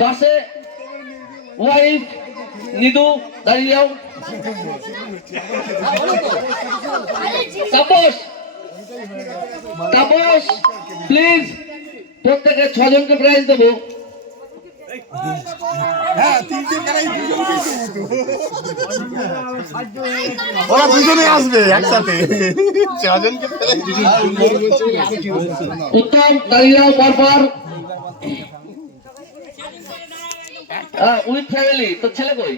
পাশে ওয়াইফ নিদু দাঁড়িয়ে যাও। তাপস তাপস প্লিজ, প্রত্যেকে 6 জনকে প্রাইজ দেবো। ওরা দুজনে আসবে একসাথে। 6 জনকে উত্তম দাঁড়িয়ে যাও পরপর। With family. তোর ছেলে কই?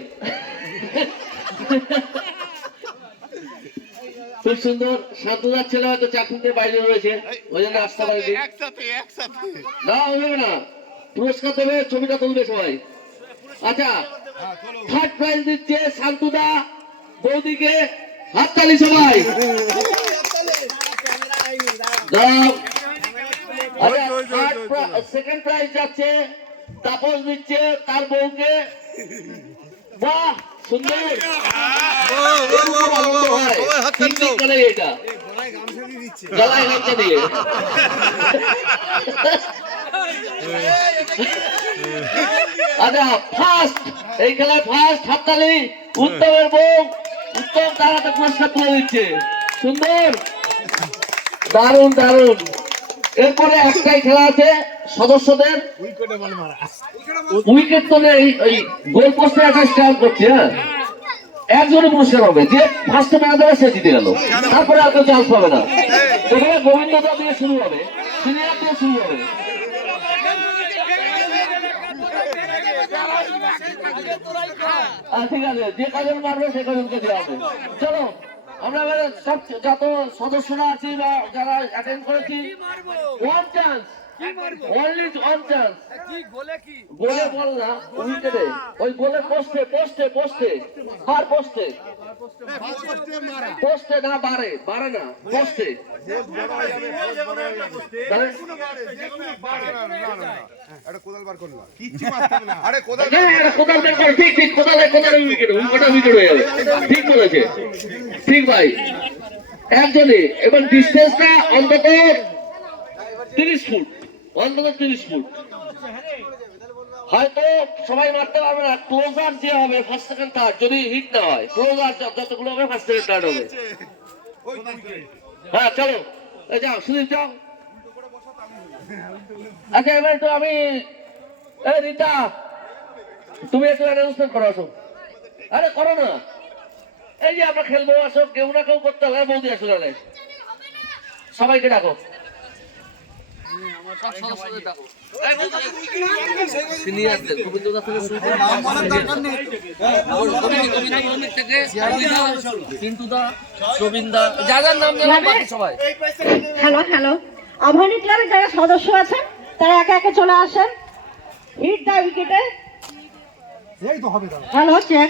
খুব সুন্দর। শান্তদার ছেলে হয়তো চাকরিতে বাইরে রয়েছে, ওই জন্য আসতে পারেনি। না হবে না, পুরস্কার দেবে, ছবিটা তুলবে সবাই। আচ্ছা, থার্ড প্রাইজ দিচ্ছে শান্তদা বৌদিকে। হাততালি সবাই। সেকেন্ড প্রাইজ যাচ্ছে তাপস দিচ্ছে তার বউকে। বাহ, সুন্দর। এটা গলায় গামছা দিয়ে। আচ্ছা, ফার্স্ট এই খেলায় ফার্স্ট হাততালি উত্তমের বউ। উত্তম তার হাতে পুরস্কার তুলে দিচ্ছে। সুন্দর, দারুণ দারুণ। এরপরে একটাই খেলা আছে সদস্যদের। উইকেট তো নেই, ওই গোল পোস্টে একটা স্ট্যাম্প করছে। হ্যাঁ, একজনই পুরস্কার হবে, যে ফার্স্টে মেরে দেবে সে জিতে গেল। তারপরে আর কেউ চান্স পাবে না। এখানে গোবিন্দদা দিয়ে শুরু হবে, সিনিয়র দিয়ে শুরু হবে। ঠিক আছে, যে কজন মারবে সে কজনকে দেওয়া হবে। চলো, আমরা সব যত সদস্যরা আছি বা যারা অ্যাটেন্ড করেছি, one chance, only one chance. গোলে বল না, উইকেটে, ওই গোলে পোস্টে পোস্টে পোস্টে আর পোস্টে পোস্টে না, বারে বারে না, পোস্টে। কোদাল বার করলাম। ঠিক ঠিক, কোদালে উইকেট, ওটা উইকেট হয়ে যাবে। ঠিক বলেছে, ঠিক ভাই। একজনই। এবং ডিস্টেন্সটা অন্তত 30 ফুট, অন্তত 30 ফুট। হয়তো সবাই মারতে পারবে না, ক্লোজার যে হবে ফার্স্ট সেকেন্ড থার্ড, যদি হিট না হয়, ক্লোজার যতগুলো হবে ফার্স্ট সেকেন্ড থার্ড হবে। হ্যাঁ চলো, যাও সুদীপ যাও। আচ্ছা, এবার একটু আমি, রীতা তুমি একটু অ্যানাউন্সমেন্ট করো, আসো। আরে করো না, এই যে আমরা খেলবো, আসো। কেউ না কেউ করতে হবে। বৌদি আসো, তাহলে সবাইকে ডাকো। সিনিয়রদের গোবিন্দদা থেকে শুরু করে পিন্টুদা, গোবিন্দা, যার নাম জানো বাকি সবাই। হ্যালো হ্যালো, আবাহনী ক্লাবের যারা সদস্য আছেন তারা একে একে চলে আসেন। হিট দা উইকেটে। Hello, check.